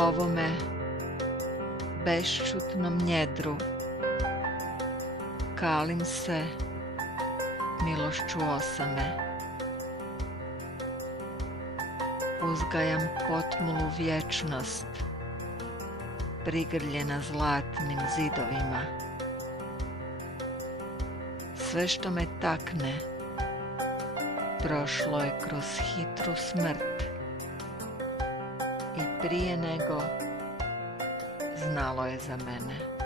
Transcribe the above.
ovome bešćutnom njedru kalim se milošću osame. Uzgajam potmulu vječnost, prigrljena zlatnim zidovima. Sve što me takne, prošlo je kroz hitru smrt i prije nego znalo je za mene.